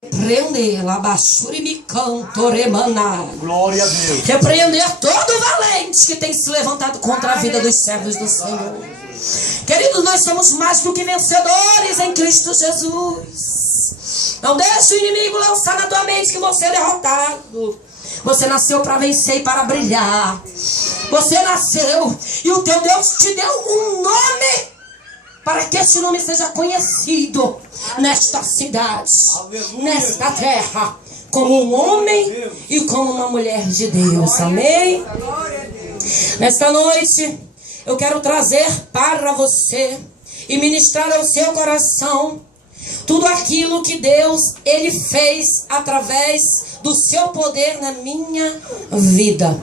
Repreender, Glória a Deus. repreender todo valente que tem se levantado contra a vida dos servos do Senhor. Queridos, nós somos mais do que vencedores em Cristo Jesus. Não deixe o inimigo lançar na tua mente que você é derrotado. Você nasceu para vencer e para brilhar. Você nasceu e o teu Deus te deu um nome para que esse nome seja conhecido nesta cidade, nesta terra, como um homem e como uma mulher de Deus. Amém? Nesta noite, eu quero trazer para você e ministrar ao seu coração tudo aquilo que Deus, Ele fez através do seu poder na minha vida.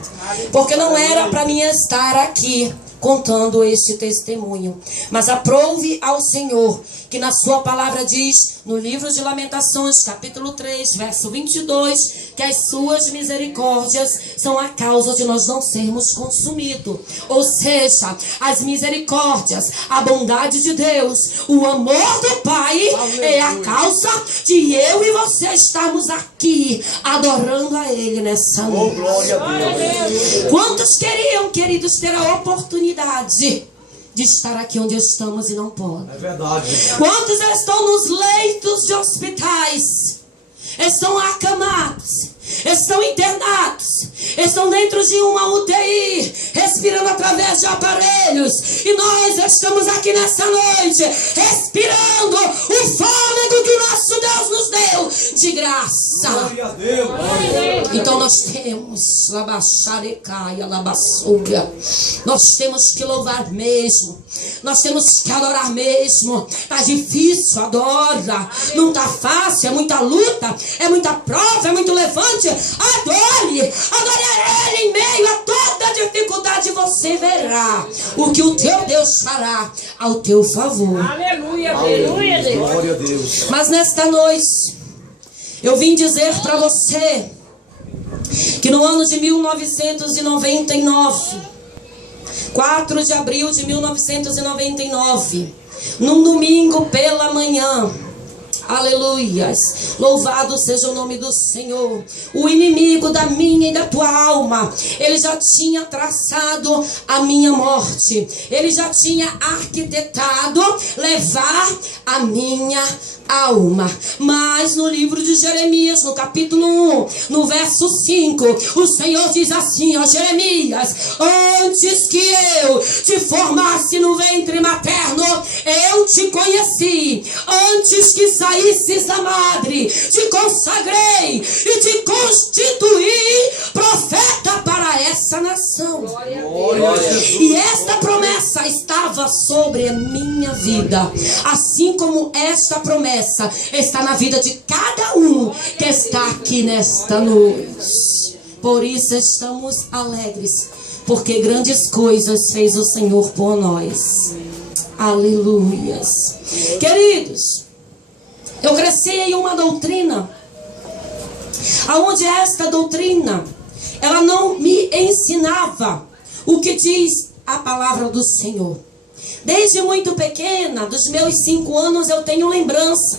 Porque não era para mim estar aqui contando este testemunho, mas aprove ao Senhor que na sua palavra diz no livro de Lamentações, capítulo 3, verso 22, que as suas misericórdias são a causa de nós não sermos consumidos. Ou seja, as misericórdias, a bondade de Deus, o amor do Pai é a causa de eu e você estarmos aqui adorando a Ele nessa noite. Glória a Deus. Quantos queriam, queridos, ter a oportunidade de estar aqui onde estamos e não podem? É verdade. Quantos estão nos leitos de hospitais, estão acamados, estão internados, estão dentro de uma UTI, respirando através de aparelhos, e nós estamos aqui nessa noite, respirando o fôlego que o nosso Deus nos deu de graça. Glória a Deus. Então nós temos nós temos que louvar mesmo, nós temos que adorar mesmo. Tá difícil, adora. Não tá fácil, é muita luta, é muita prova, é muito levante. Adore a Ele em meio a toda dificuldade. Você verá o que o teu Deus fará ao teu favor. Aleluia, aleluia, Deus. Glória a Deus. Mas nesta noite eu vim dizer para você que no ano de 1999, 4 de abril de 1999, num domingo pela manhã, aleluias, louvado seja o nome do Senhor, o inimigo da minha e da tua alma, ele já tinha traçado a minha morte, ele já tinha arquitetado levar a minha alma. Mas no livro de Jeremias, no capítulo 1, no verso 5, o Senhor diz assim: ó Jeremias, antes que eu te formasse no ventre materno, eu te conheci. Antes que saísses da madre, te consagrei e te constituí profeta para essa nação. E esta promessa estava sobre a minha vida, assim como esta promessa está na vida de cada um que está aqui nesta noite. Por isso estamos alegres, porque grandes coisas fez o Senhor por nós. Aleluias. Queridos, eu cresci em uma doutrina aonde esta doutrina ela não me ensinava o que diz a palavra do Senhor. Desde muito pequena, dos meus 5 anos, eu tenho lembrança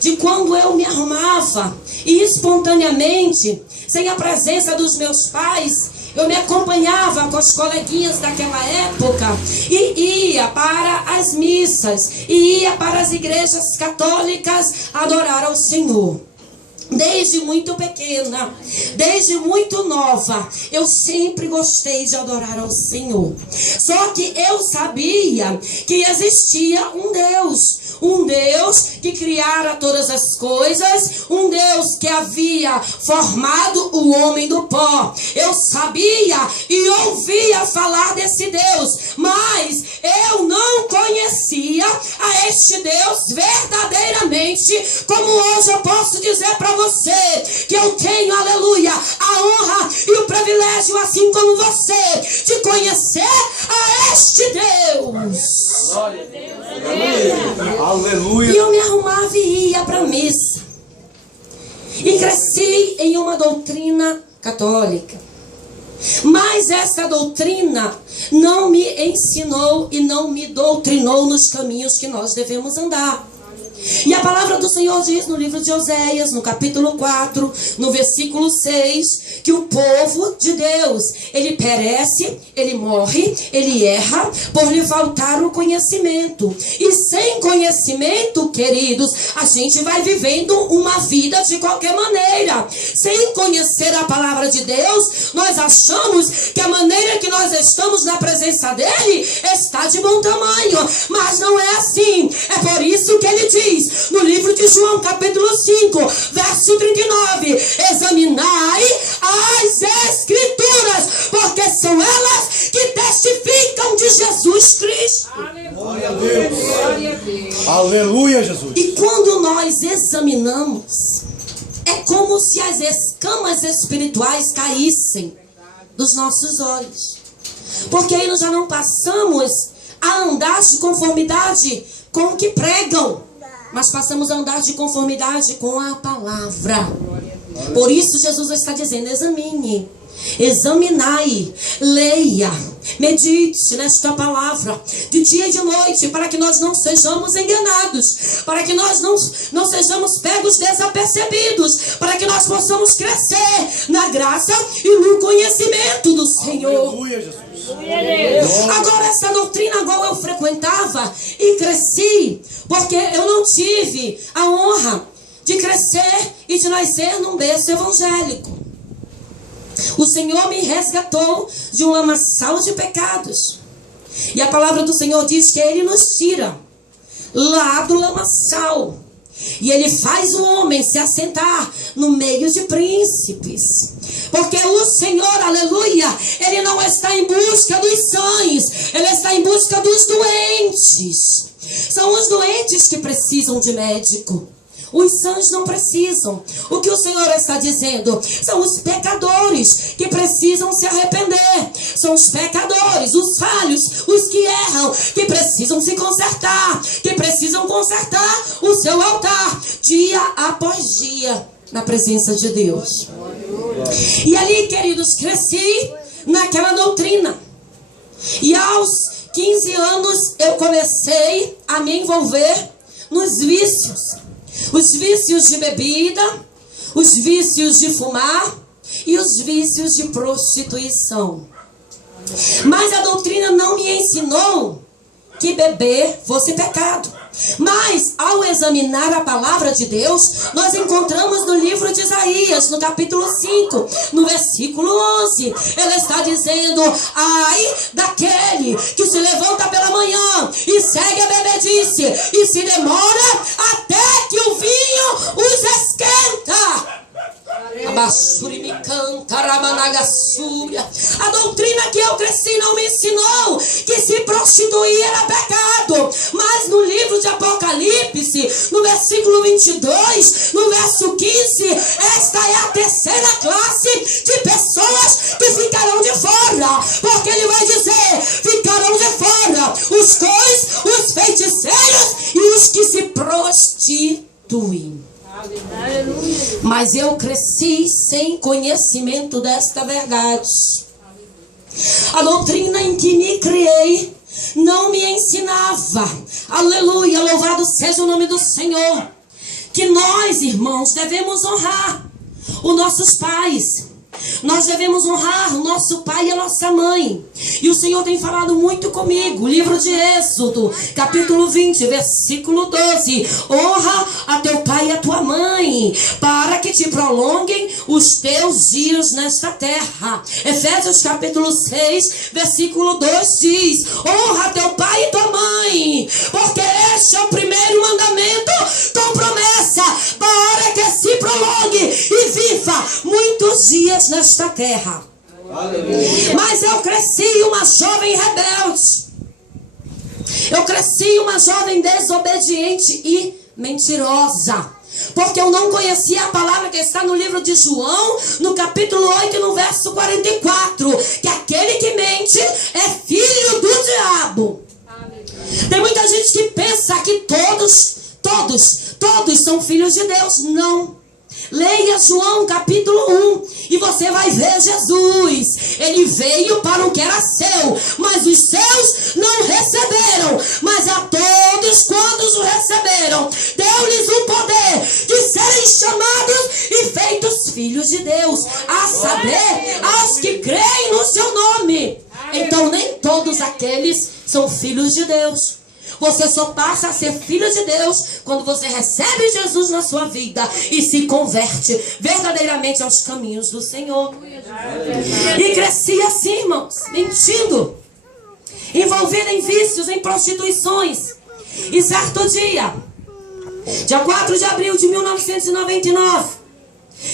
de quando eu me arrumava e espontaneamente, sem a presença dos meus pais, eu me acompanhava com as coleguinhas daquela época e ia para as missas, e ia para as igrejas católicas adorar ao Senhor. Desde muito pequena, desde muito nova, eu sempre gostei de adorar ao Senhor. Só que eu sabia que existia um Deus que criara todas as coisas, um Deus que havia formado o homem do pó. Eu sabia e ouvia falar desse Deus, mas eu não conhecia a este Deus verdadeiramente, como hoje eu posso dizer para você que eu tenho, aleluia, a honra e o privilégio, assim como você, de conhecer a este Deus. Glória a Deus. Aleluia. E eu me arrumava e ia para a missa. E cresci em uma doutrina católica. Mas essa doutrina não me ensinou e não me doutrinou nos caminhos que nós devemos andar. E a palavra do Senhor diz no livro de Oséias, no capítulo 4, no versículo 6, que o povo de Deus, ele perece, ele morre, ele erra por lhe faltar o conhecimento. E sem conhecimento, queridos, a gente vai vivendo uma vida de qualquer maneira. Sem conhecer a palavra de Deus, nós achamos que a maneira que nós estamos na presença dele está de bom tamanho. Mas não é assim. É por isso que ele diz no livro de João, capítulo 5, verso 39, examinai as Escrituras, porque são elas que testificam de Jesus Cristo. Glória a Deus. Aleluia, Jesus. E quando nós examinamos, é como se as escamas espirituais caíssem dos nossos olhos. Porque aí nós já não passamos a andar de conformidade com o que pregam, mas passamos a andar de conformidade com a palavra. Por isso Jesus está dizendo, examine, examinai, leia, medite nesta palavra de dia e de noite, para que nós não sejamos enganados, para que nós não sejamos pegos desapercebidos, para que nós possamos crescer na graça e no conhecimento do Senhor. Aleluia, Jesus. Agora, essa doutrina a qual eu frequentava e cresci, porque eu não tive a honra de crescer e de nascer num berço evangélico. O Senhor me resgatou de um lamaçal de pecados. E a palavra do Senhor diz que Ele nos tira lá do lamaçal. E Ele faz o homem se assentar no meio de príncipes. Porque o Senhor, aleluia, Ele não está em busca dos sãos, Ele está em busca dos doentes. São os doentes que precisam de médico. Os sãos não precisam. O que o Senhor está dizendo? São os pecadores que precisam se arrepender. São os pecadores, os falhos, os que erram, que precisam se consertar, que precisam consertar o seu altar, dia após dia, na presença de Deus. E ali, queridos, cresci naquela doutrina. E aos 15 anos eu comecei a me envolver nos vícios. Os vícios de bebida, os vícios de fumar e os vícios de prostituição. Mas a doutrina não me ensinou que beber fosse pecado. Mas ao examinar a palavra de Deus, nós encontramos no livro de Isaías, no capítulo 5, no versículo 11, ele está dizendo: ai daquele que se levanta pela manhã e segue a bebedice e se demora até que o vinho os esquenta. A doutrina que eu cresci não me ensinou que se prostituir era pecado. Mas no livro de Apocalipse, no versículo 22, no verso 15, esta é a terceira classe de pessoas que ficarão de fora. Porque ele vai dizer: ficarão de fora os cães, os feiticeiros e os que se prostituem. Mas eu cresci sem conhecimento desta verdade. A doutrina em que me criei não me ensinava, aleluia, louvado seja o nome do Senhor, que nós, irmãos, devemos honrar os nossos pais. Nós devemos honrar o nosso pai e a nossa mãe. E o Senhor tem falado muito comigo. Livro de Êxodo, capítulo 20, versículo 12. Honra a teu pai e a tua mãe, para que te prolonguem os teus dias nesta terra. Efésios capítulo 6, versículo 2 diz: honra teu pai e tua mãe, porque este é o primeiro mandamento com promessa, para que se prolongue e viva muitos dias nesta terra. Aleluia. Mas eu cresci uma jovem rebelde. Eu cresci uma jovem desobediente e mentirosa. Porque eu não conhecia a palavra que está no livro de João, no capítulo 8, no verso 44. Que aquele que mente é filho do diabo. Aleluia. Tem muita gente que pensa que todos são filhos de Deus. Não. Leia João capítulo 1 E você vai ver Jesus. Ele veio para o que era seu, mas os seus não receberam. Mas a todos quantos o receberam, deu-lhes o poder de serem chamados e feitos filhos de Deus, a saber, aos que creem no seu nome. Então nem todos aqueles são filhos de Deus. Você só passa a ser filho de Deus quando você recebe Jesus na sua vida e se converte verdadeiramente aos caminhos do Senhor. E cresci assim, irmãos, mentindo, envolvida em vícios, em prostituições. E certo dia 4 de abril de 1999,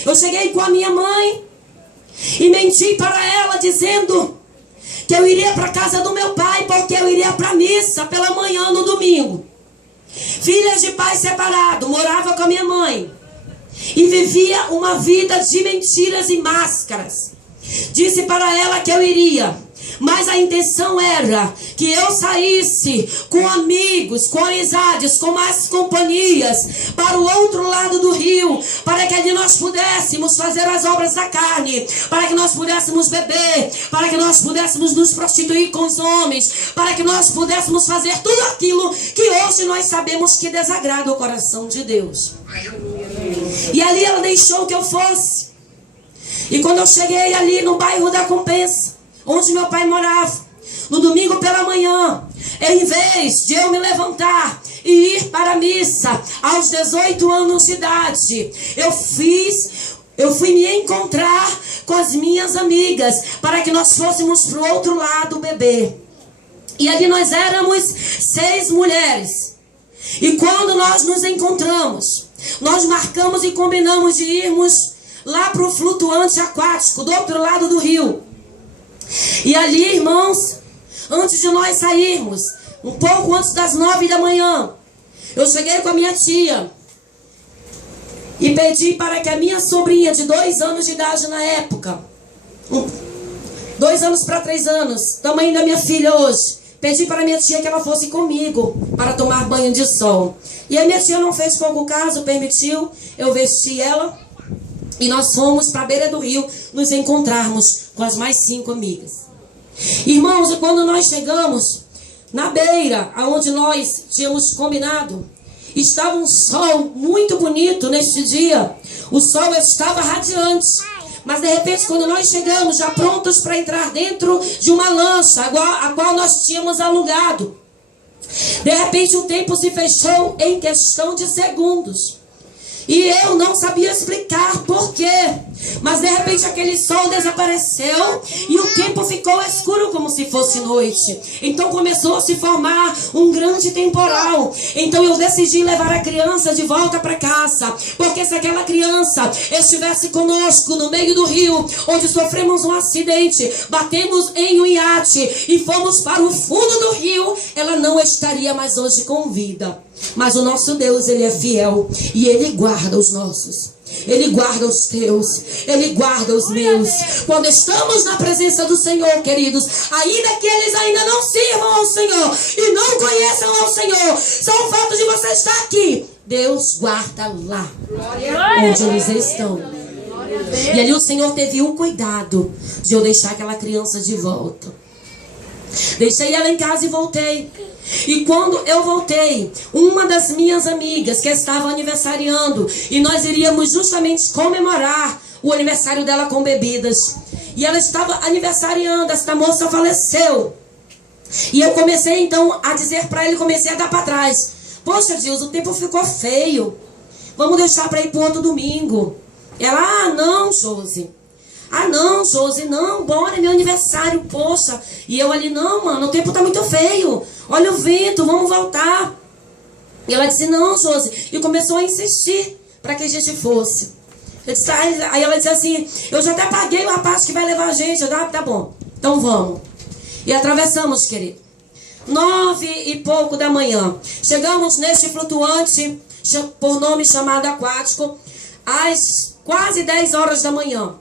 eu cheguei com a minha mãe e menti para ela dizendo que eu iria para a casa do meu pai, porque eu iria para a missa pela manhã no domingo. Filha de pai separado, morava com a minha mãe e vivia uma vida de mentiras e máscaras. Disse para ela que eu iria, mas a intenção era que eu saísse com amigos, com amizades, com mais companhias, para o outro lado do rio, para que ali nós pudéssemos fazer as obras da carne, para que nós pudéssemos beber, para que nós pudéssemos nos prostituir com os homens, para que nós pudéssemos fazer tudo aquilo que hoje nós sabemos que desagrada o coração de Deus. E ali ela deixou que eu fosse. E quando eu cheguei ali no bairro da Compensa, onde meu pai morava, no domingo pela manhã, em vez de eu me levantar e ir para a missa aos 18 anos de idade, eu fui me encontrar com as minhas amigas para que nós fôssemos para o outro lado beber. E ali nós éramos 6 mulheres. E quando nós nos encontramos, nós marcamos e combinamos de irmos lá para o flutuante aquático do outro lado do rio. E ali, irmãos, antes de nós sairmos, um pouco antes das 9 da manhã, eu cheguei com a minha tia e pedi para que a minha sobrinha de 2 anos de idade na época, 2 anos para 3 anos, tamanho da minha filha hoje, pedi para a minha tia que ela fosse comigo para tomar banho de sol. E a minha tia não fez pouco caso, permitiu, eu vesti ela. E nós fomos para a beira do rio nos encontrarmos com as mais 5 amigas. Irmãos, e quando nós chegamos na beira, aonde nós tínhamos combinado, estava um sol muito bonito neste dia. O sol estava radiante. Mas de repente, quando nós chegamos, já prontos para entrar dentro de uma lancha, a qual nós tínhamos alugado, de repente o tempo se fechou em questão de segundos. E eu não sabia explicar por quê. Mas de repente aquele sol desapareceu e o tempo ficou escuro como se fosse noite. Então começou a se formar um grande temporal. Então eu decidi levar a criança de volta para casa. Porque se aquela criança estivesse conosco no meio do rio, onde sofremos um acidente, batemos em um iate e fomos para o fundo do rio, ela não estaria mais hoje com vida. Mas o nosso Deus, Ele é fiel e Ele guarda os nossos. Ele guarda os teus, Ele guarda os meus. Quando estamos na presença do Senhor, queridos, ainda que eles ainda não sirvam ao Senhor e não conheçam ao Senhor, só o fato de você estar aqui, Deus guarda lá onde eles estão. E ali o Senhor teve o cuidado de eu deixar aquela criança de volta. Deixei ela em casa e voltei. E quando eu voltei, uma das minhas amigas que estava aniversariando, e nós iríamos justamente comemorar o aniversário dela com bebidas, e ela estava aniversariando, esta moça faleceu. E eu comecei então a dizer para ele, comecei a dar para trás: poxa Deus, o tempo ficou feio, vamos deixar para ir para o outro domingo. Ela: não, Josi, não, bora, é meu aniversário, poxa. E eu ali: não, mano, o tempo tá muito feio, olha o vento, vamos voltar. E ela disse: não, Josi. E começou a insistir para que a gente fosse. Aí ela disse assim: eu já até paguei o rapaz que vai levar a gente. Eu: tá bom, então vamos. E atravessamos, querido, 9 e pouco da manhã. Chegamos neste flutuante, por nome chamado aquático, às quase 10 horas da manhã.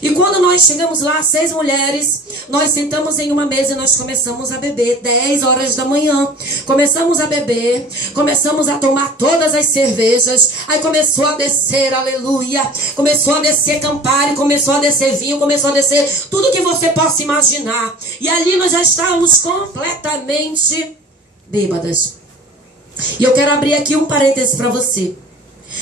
E quando nós chegamos lá, 6 mulheres, nós sentamos em uma mesa e nós começamos a beber. 10 horas da manhã. Começamos a beber, começamos a tomar todas as cervejas. Aí começou a descer, aleluia. Começou a descer Campari, começou a descer vinho, começou a descer tudo que você possa imaginar. E ali nós já estávamos completamente bêbadas. E eu quero abrir aqui um parêntese para você.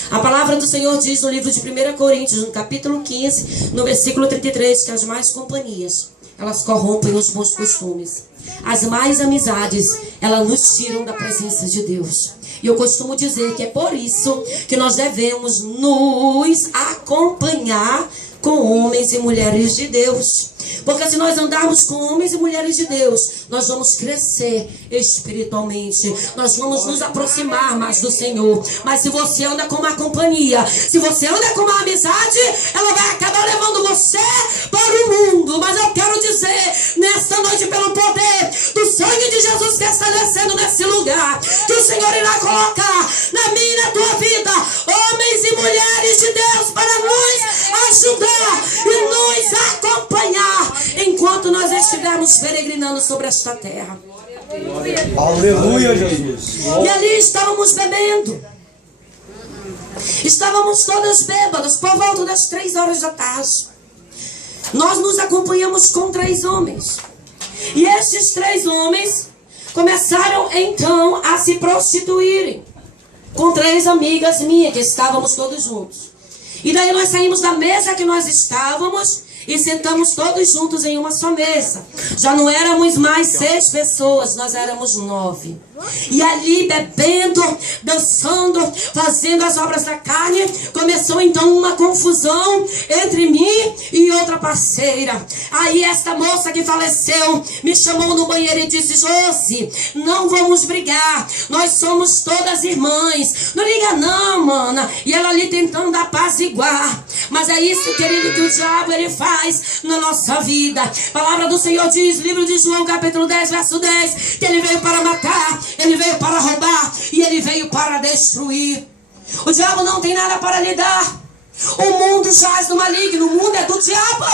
A palavra do Senhor diz no livro de 1 Coríntios, no capítulo 15, no versículo 33, que as más companhias, elas corrompem os bons costumes. As más amizades, elas nos tiram da presença de Deus. E eu costumo dizer que é por isso que nós devemos nos acompanhar com homens e mulheres de Deus. Porque se nós andarmos com homens e mulheres de Deus, nós vamos crescer espiritualmente. Nós vamos nos aproximar mais do Senhor. Mas se você anda com uma companhia, se você anda com uma amizade, ela vai acabar levando você para o mundo. Mas eu quero dizer, nesta noite, pelo poder do sangue de Jesus que está descendo nesse lugar, que o Senhor irá colocar na minha e na tua vida homens e mulheres de Deus para nos ajudar e nos acompanhar enquanto nós estivermos peregrinando sobre esta terra. Aleluia, Jesus. E ali estávamos bebendo. Estávamos todas bêbadas por volta das 3 horas da tarde. Nós nos acompanhamos com 3 homens. E estes 3 homens começaram então a se prostituírem com 3 amigas minhas que estávamos todos juntos. E daí nós saímos da mesa que nós estávamos e sentamos todos juntos em uma só mesa. Já não éramos mais 6 pessoas, nós éramos 9. E ali bebendo, dançando, fazendo as obras da carne, começou então uma confusão entre mim e outra parceira. Aí esta moça que faleceu me chamou no banheiro e disse: Josi, não vamos brigar, nós somos todas irmãs, não liga não, mana. E ela ali tentando apaziguar. Mas é isso, querido, que o diabo ele faz na nossa vida. A palavra do Senhor diz, livro de João capítulo 10, verso 10, que ele veio para matar, ele veio para roubar e ele veio para destruir. O diabo não tem nada para lhe dar. O mundo jaz do maligno, o mundo é do diabo.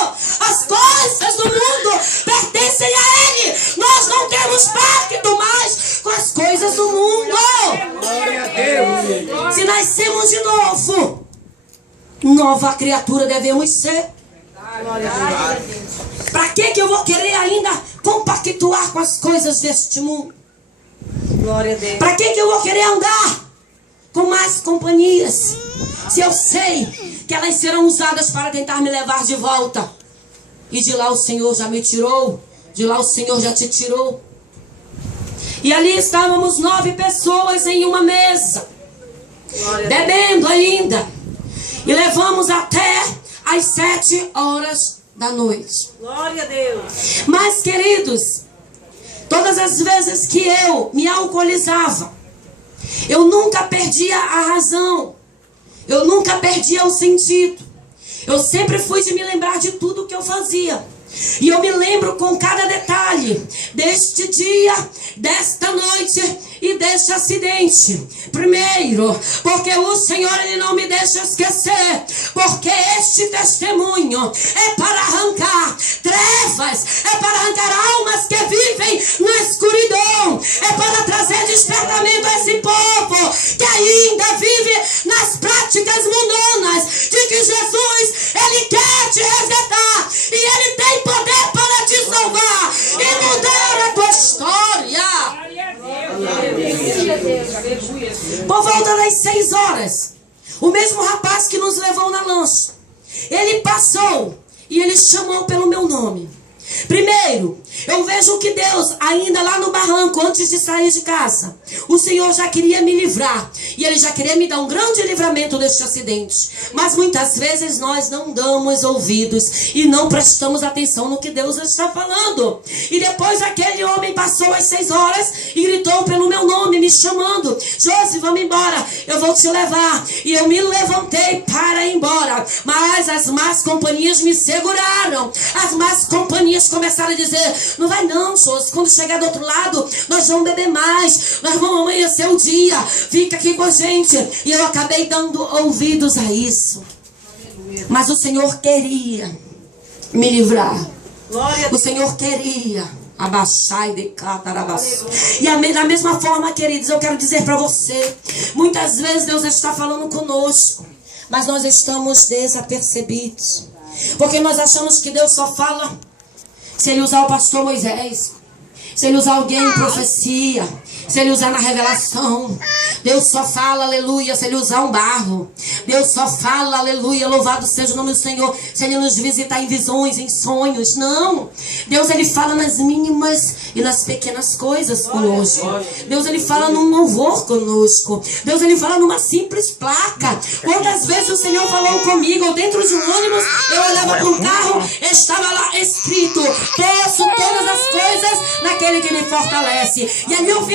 As coisas do mundo pertencem a ele. Nós não temos pacto mais com as coisas do mundo. Glória a Deus. Se nascemos de novo, nova criatura devemos ser. Para que eu vou querer ainda compactuar com as coisas deste mundo? Glória a Deus. Para que eu vou querer andar com mais companhias, se eu sei que elas serão usadas para tentar me levar de volta? E de lá o Senhor já me tirou, de lá o Senhor já te tirou. E ali estávamos 9 pessoas em uma mesa, bebendo ainda. E levamos até às 7 horas da noite. Glória a Deus. Mas, queridos, todas as vezes que eu me alcoolizava, eu nunca perdia a razão. Eu nunca perdia o sentido. Eu sempre fui de me lembrar de tudo que eu fazia. E eu me lembro com cada detalhe deste dia, desta noite e deste acidente. Primeiro, porque o Senhor ele não me deixa esquecer, porque este testemunho é para arrancar trevas, é para arrancar almas que vivem na escuridão, é para trazer despertamento a esse povo que ainda vive nas práticas mundanas, de que Jesus ele quer te resgatar e ele tem poder para te salvar e mudar a tua história. Por volta das 6 horas, o mesmo rapaz que nos levou na lancha, ele passou e ele chamou pelo meu nome. Primeiro, eu vejo que Deus, ainda lá no barranco, antes de sair de casa, o Senhor já queria me livrar. E Ele já queria me dar um grande livramento deste acidente. Mas muitas vezes nós não damos ouvidos e não prestamos atenção no que Deus está falando. E depois aquele homem passou às 6 horas e gritou pelo meu nome, me chamando: Josi, vamos embora, eu vou te levar. E eu me levantei para ir embora. Mas as más companhias me seguraram. As más companhias começaram a dizer: não vai não, Josi, quando chegar do outro lado nós vamos beber mais, nós vamos amanhecer o dia, fica aqui com a gente. E eu acabei dando ouvidos a isso. Mas o Senhor queria me livrar. Glória a O Deus. Senhor queria abaixar e decatarabaço. E da mesma forma, queridos, eu quero dizer para você, muitas vezes Deus está falando conosco, mas nós estamos desapercebidos, porque nós achamos que Deus só fala se Ele usar o pastor Moisés, se Ele usar alguém em profecia, se Ele usar na revelação. Deus só fala, aleluia, se Ele usar um barro. Deus só fala, aleluia, louvado seja o nome do Senhor, se Ele nos visitar em visões, em sonhos. Não, Deus, Ele fala nas mínimas e nas pequenas coisas conosco. Deus, Ele fala num louvor conosco. Deus, Ele fala numa simples placa. Quantas vezes o Senhor falou comigo, dentro de um ônibus, eu olhava para um carro, estava lá escrito: posso todas as coisas naquele que me fortalece. E ali eu fiquei